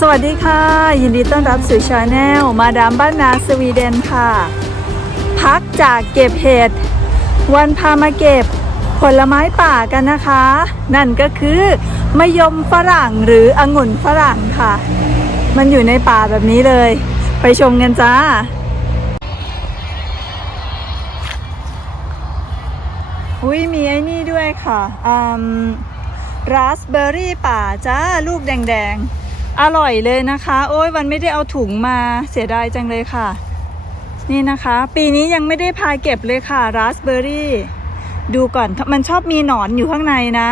สวัสดีค่ะ ยินดีต้อนรับสู่ชาแนลมาดามบ้านนาสวีเดนค่ะ พักจากเก็บเห็ดวันพามาเก็บผลไม้ป่ากันนะคะ นั่นก็คือมะยมฝรั่งหรือองุ่นฝรั่งค่ะ มันอยู่ในป่าแบบนี้เลย ไปชมกันจ้าอุ้ยมีไอ้นี่ด้วยค่ะอืมราสเบอร์รี่ป่าจ้าลูกแดงๆ อร่อยเลยนะคะ โอ้ยวันไม่ได้เอาถุงมาเสียดายจังเลยค่ะ นี่นะคะ ปีนี้ยังไม่ได้พาเก็บเลยค่ะราสเบอร์รี่ดูก่อนมันชอบมีหนอนอยู่ข้างในนะ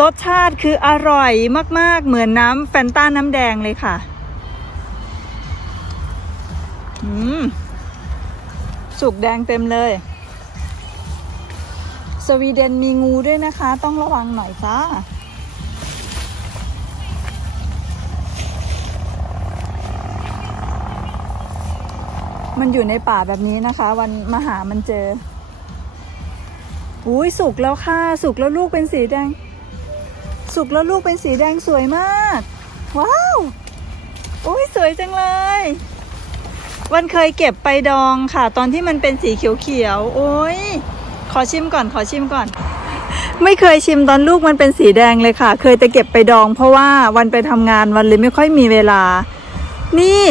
รสชาติคืออร่อยมากๆ เหมือนน้ำแฟนต้าน้ำแดงเลยค่ะอืมสุกแดงเต็มเลย สวีเดนมีงูด้วยนะคะ ต้องระวังหน่อยจ้า มันอยู่ในป่าแบบนี้นะคะ วันมาหามันเจออุ้ยสุกแล้วค่ะ สุกแล้วลูกเป็นสีแดง สุกแล้วลูกเป็นสีแดงสวยมาก ว้าวอุ้ยสวยจังเลย วันเคยเก็บไปดองค่ะ ตอนที่มันเป็นสีเขียวๆโอ้ยขอชิมก่อนขอชิมก่อน ไม่เคยชิมตอนลูกมันเป็นสีแดงเลยค่ะ เคยแต่เก็บไปดอง เพราะว่าวันไปทำงานวันเลยไม่ค่อยมีเวลา นี่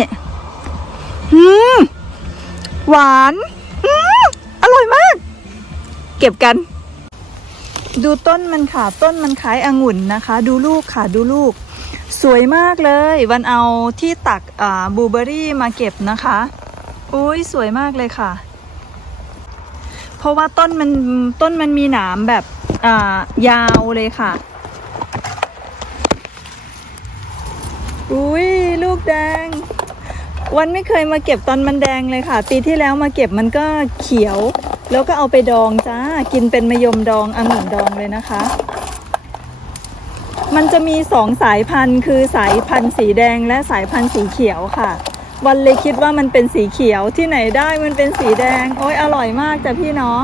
หืม หวานหืมอร่อยมาก เก็บกัน ดูต้นมันค่ะ ต้นมันคล้ายองุ่นนะคะ ดูลูกค่ะ ดูลูก สวยมากเลย วันเอาที่ตักอ่าบลูเบอรี่มาเก็บนะคะอุ้ยสวยมากเลยค่ะ เพราะว่าต้นมันต้นมันมีหนามแบบอ่ายาวเลยค่ะอุ้ยลูกแดง วันไม่เคยมาเก็บตอนมันแดงเลยค่ะ ปีที่แล้วมาเก็บมันก็เขียว แล้วก็เอาไปดองจ้า กินเป็นมะยมดององุ่นดองเลยนะคะ มันจะมีสองสายพันธุ์คือสายพันธุ์สีแดงและสายพันธุ์สีเขียวค่ะ วันเลยคิดว่ามันเป็นสีเขียวที่ไหนได้มันเป็นสีแดง โอ้ยอร่อยมากจ้ะพี่น้อง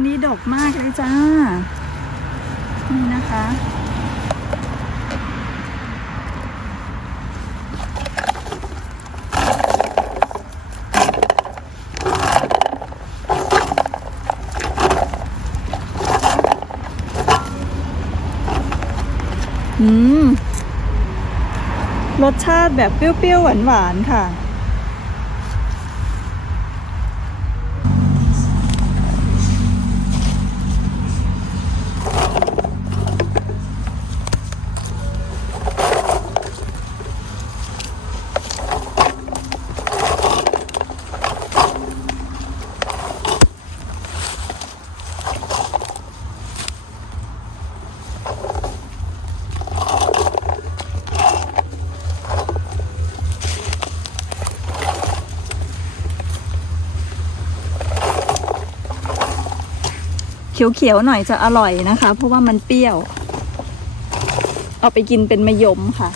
รงนี้ดกมากเลยจ้า นี่นะคะ อืม รสชาติแบบเปรี้ยวๆ หวานๆ ค่ะ เขียวๆหน่อยจะอร่อยนะคะ เพราะว่ามันเปรี้ยว เอาไปกินเป็นมะยมค่ะ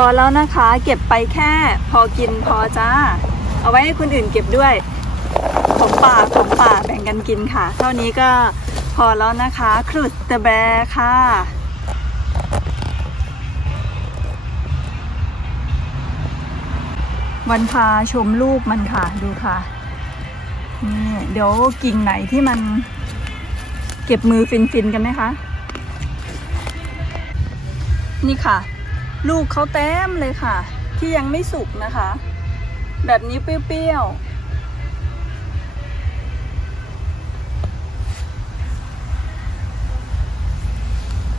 อแล้วนะคะ เก็บไปแค่พอกินพอจ้า เอาไว้ให้คนอื่นเก็บด้วยของป่าของป่าแบ่งกันกินค่ะ เท่านี้ก็พอแล้วนะคะครุดตะแบค่ะวันพาชมลูกมันค่ะดูค่ะนี่เดี๋ยวกิ่งไหนที่มันเก็บมือฟินๆกันไหมคะ นี่ค่ะ ลูกเขาเต็มเลยค่ะ ที่ยังไม่สุกนะคะ แบบนี้เปรี้ยวๆ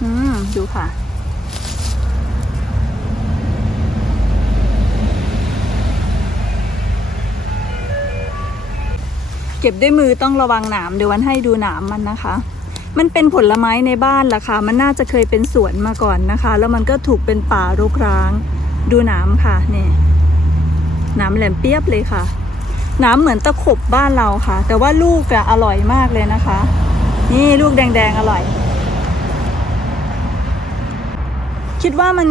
อืม ดูค่ะเก็บด้วยมือต้องระวังหนามเดี๋ยววันให้ดูหนามมันนะคะ มันเป็นผลไม้ในบ้านล่ะค่ะ มันน่าจะเคยเป็นสวนมาก่อนนะคะ แล้วมันก็ถูกเป็นป่ารกร้าง ดูหนามค่ะนี่หนามแหลมเปียบเลยค่ะหนามเหมือนตะขบบ้านเราค่ะ แต่ว่าลูกอะอร่อยมากเลยนะคะ นี่ลูกแดงๆอร่อย คิดว่ามัน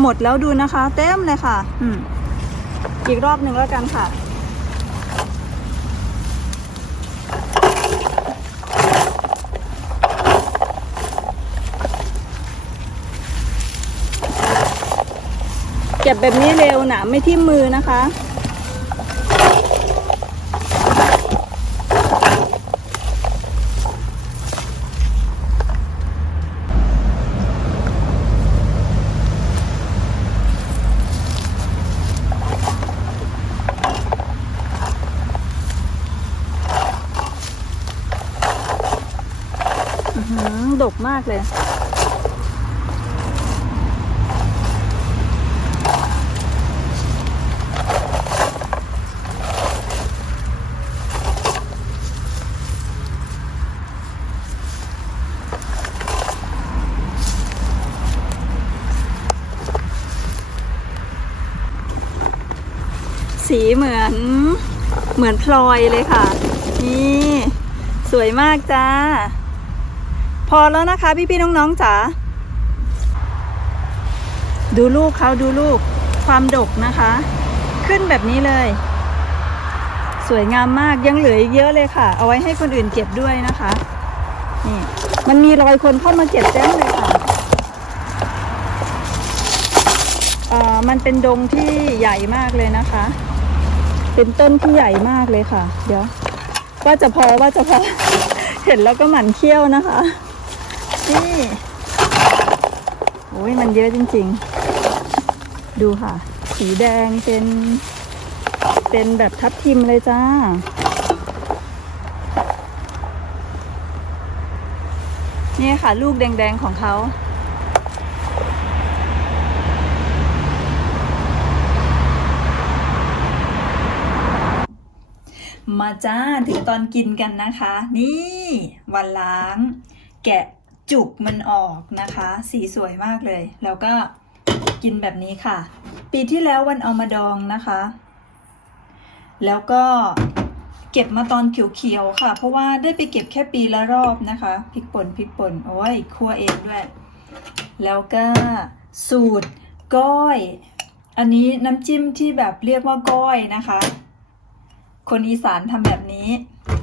หมดแล้วดูนะคะ เต็มเลยค่ะ อืมอีกรอบหนึ่งแล้วกันค่ะ เก็บแบบนี้เร็วหนะไม่ที่มมือนะคะหือดกมากเลย สีเหมือนเหมือนพลอยเลยค่ะ นี่สวยมากจ้า พอแล้วนะคะ พี่ๆน้องๆจ๋าดูลูกเขาดูลูกความดกนะคะ ขึ้นแบบนี้เลย สวยงามมากยังเหลืออีกเยอะเลยค่ะ เอาไว้ให้คนอื่นเก็บด้วยนะคะนี่มันมีรอยคนเข้ามาเก็บแจ้งเลยค่ะเอ่อมันเป็นดงที่ใหญ่มากเลยนะคะ เป็นต้นที่ใหญ่มากเลยค่ะ เดี๋ยว ว่าจะพอว่าจะพอ เห็นแล้วก็หมั่นเคี้ยวนะคะ นี่โอ้ยมันเยอะจริง ๆ ดูค่ะ สีแดงเป็น เป็นแบบทับทิมเลยจ้านี่ค่ะ ลูกแดง ๆ ของเขา จ้าถึงตอนกินกันนะคะ นี่วันล้าง แกะจุกมันออกนะคะ สีสวยมากเลย แล้วก็กินแบบนี้ค่ะ ปีที่แล้ววันเอามาดองนะคะ แล้วก็เก็บมาตอนเขียวๆค่ะ เพราะว่าได้ไปเก็บแค่ปีละรอบนะคะพริกป่นพริกป่นโอ้ยคั่วเองด้วย แล้วก็สูตรก้อย อันนี้น้ำจิ้มที่แบบเรียกว่าก้อยนะคะ คนอีสานทำแบบนี้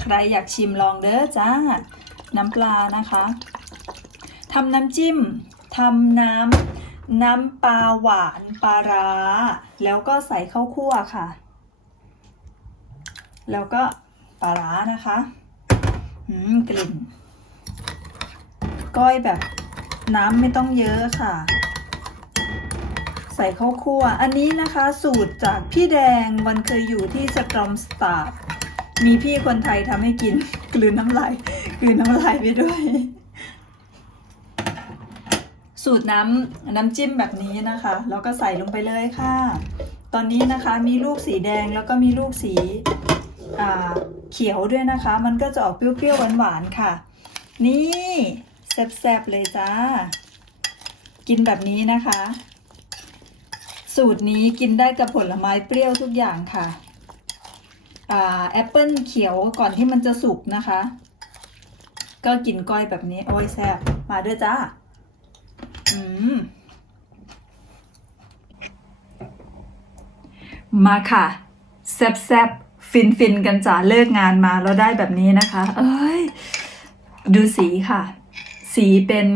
ใครอยากชิมลองเด้อจ้า น้ำปลานะคะทำน้ำจิ้มทำน้ำน้ำปลาหวานปลาร้า แล้วก็ใส่ข้าวคั่วค่ะ แล้วก็ปลาร้านะคะอืมกลิ่น ก้อยแบบน้ำไม่ต้องเยอะค่ะ ใส่ข้าวคั่ว อันนี้นะคะสูตรจากพี่แดงวันเคยอยู่ที่สตรอมสตาร์มีพี่คนไทยทำให้กินกลืนน้ำลายกลืนน้ำลายไปด้วย สูตรน้ำน้ำจิ้มแบบนี้นะคะ แล้วก็ใส่ลงไปเลยค่ะ ตอนนี้นะคะมีลูกสีแดงแล้วก็มีลูกสีเขียวด้วยนะคะ มันก็จะออกเปรี้ยวๆหวานๆค่ะ นี่แซ่บๆเลยจ้า กินแบบนี้นะคะ สูตรนี้กินได้กับผลไม้เปรี้ยวทุกอย่างค่ะแอปเปิลเขียวก่อนที่มันจะสุกนะคะ ก็กินก้อยแบบนี้ โอ้ยแซ่บมาด้วยจ้า อืม มาค่ะ แซ่บแซบฟินฟินกันจ้าเลิกงานมาแล้วได้แบบนี้นะคะ เอ้ย ดูสีค่ะ สีเป็น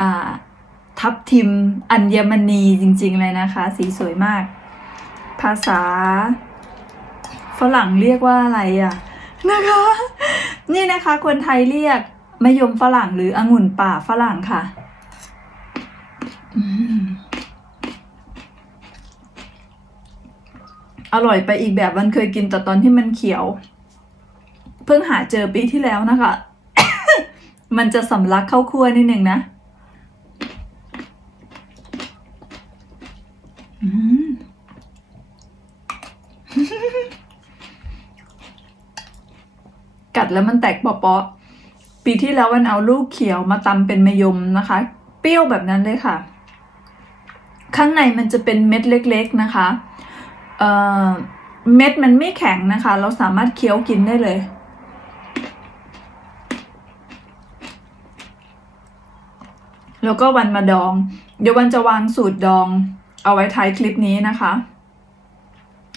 อ่า ทับทิมอัญมณีจริงๆเลยนะคะ สีสวยมาก ภาษา ฝรั่งเรียกว่าอะไรอะนะคะ นี่นะคะคนไทยเรียกมะยมฝรั่งหรือองุ่นป่าฝรั่งค่ะอืมอร่อยไปอีกแบบมันเคยกินแต่ตอนที่มันเขียว เพิ่งหาเจอปีที่แล้วนะคะ มันจะสำลักเข้าครัวนิดหนึ่งนะ อืม กัดแล้วมันแตกเปาะๆปีที่แล้ววันเอาลูกเขียวมาตำเป็นมะยมนะคะ เปรี้ยวแบบนั้นเลยค่ะ ข้างในมันจะเป็นเม็ดเล็ก ๆนะคะเอ่อเม็ดมันไม่แข็งนะคะ เราสามารถเคี้ยวกินได้เลย แล้วก็วันมาดอง เดี๋ยววันจะวางสูตรดอง เอาไว้ท้ายคลิปนี้นะคะ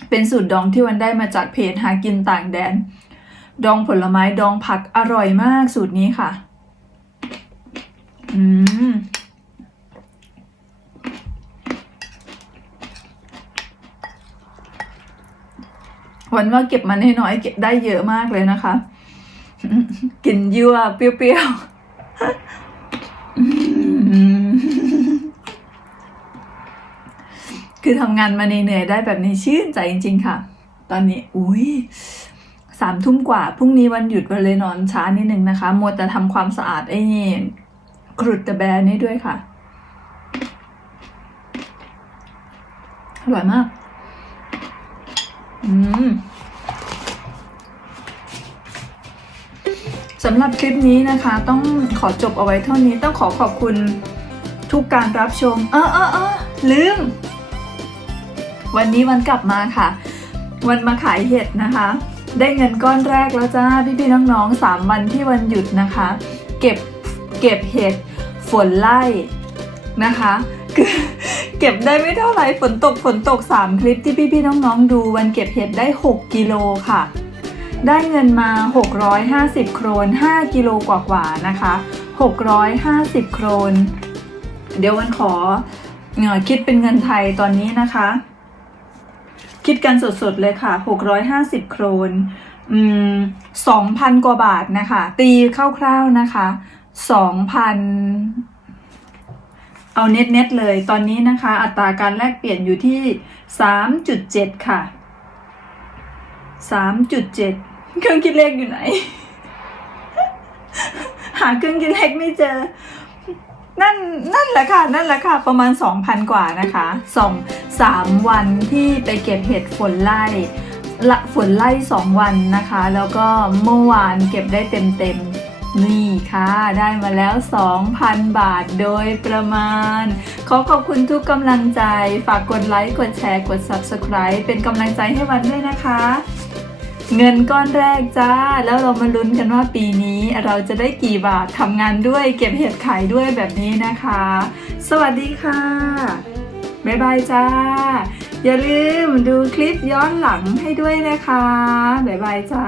เป็นสูตรดองที่วันได้มาจากเพจหากินต่างแดน ดองผลไม้ดองผักอร่อยมากสูตรนี้ค่ะ อืมวันว่าเก็บมันให้น้อยเก็บได้เยอะมากเลยนะคะ กินยั่วเปรี้ยวๆอืม คือทำงานมาเหนื่อยๆได้แบบนี้ชื่นใจจริง ๆ ค่ะ ตอนนี้อุ้ยสามทุ่มกว่าพรุ่งนี้วันหยุดวันเลยนอนช้านิดนึงนะคะมัวแต่ทำความสะอาดไอ้นี่กรุดตะแบนี่ด้วยค่ะอร่อยมาก อืมสำหรับคลิปนี้นะคะ ต้องขอจบเอาไว้เท่านี้ต้องขอขอบคุณทุกการรับชม เออเออเออลืม วันนี้วันกลับมาค่ะ วันมาขายเห็ดนะคะ ได้เงินก้อนแรกแล้วจ้าพี่ๆน้องๆสามวันที่วันหยุดนะคะ เก็บเก็บเห็ดฝนไล่นะคะคือเก็บได้ไม่เท่าไหร่ฝนตกฝนตก 3 คลิปที่พี่ๆน้องๆ ดูวันเก็บเห็ดได้ 6 กิโลค่ะ ได้เงินมา 650 โครน 5 กิโลกว่าๆนะคะ 650 โครน เดี๋ยววันขอเอ่อคิดเป็นเงินไทยตอนนี้นะคะ คิดกันสดๆเลยค่ะ 650 โครนอืม2,000 กว่าบาทนะคะ ตีคร่าวๆนะคะ 2,000เอาเน็ตเน็ตๆเลยตอนนี้นะคะ อัตราการแลกเปลี่ยนอยู่ที่ 3.7 ค่ะ 3.7 เครื่องคิดเลขอยู่ไหน หาเครื่องคิดเลขไม่เจอ นั่นนั่นแหละค่ะ นั่นแหละค่ะ ประมาณ 2,000 กว่านะคะสองสามวันที่ไปเก็บเห็ดฝนไล่ละฝนไล่สองวันนะคะ แล้วก็เมื่อวานเก็บได้เต็มเต็มๆนี่ค่ะ ได้มาแล้ว 2,000 บาทโดยประมาณ ขอขอบคุณทุกกำลังใจ ฝากกดไลค์ กดแชร์ กด Subscribe เป็นกำลังใจให้วันด้วยนะคะ เงินก้อนแรกจ้า แล้วเรามาลุ้นกันว่าปีนี้เราจะได้กี่บาททำงานด้วยเก็บเห็ดขายด้วยแบบนี้นะคะ สวัสดีค่ะ บ๊ายบายจ้า อย่าลืมดูคลิปย้อนหลังให้ด้วยนะคะ บ๊ายบายจ้า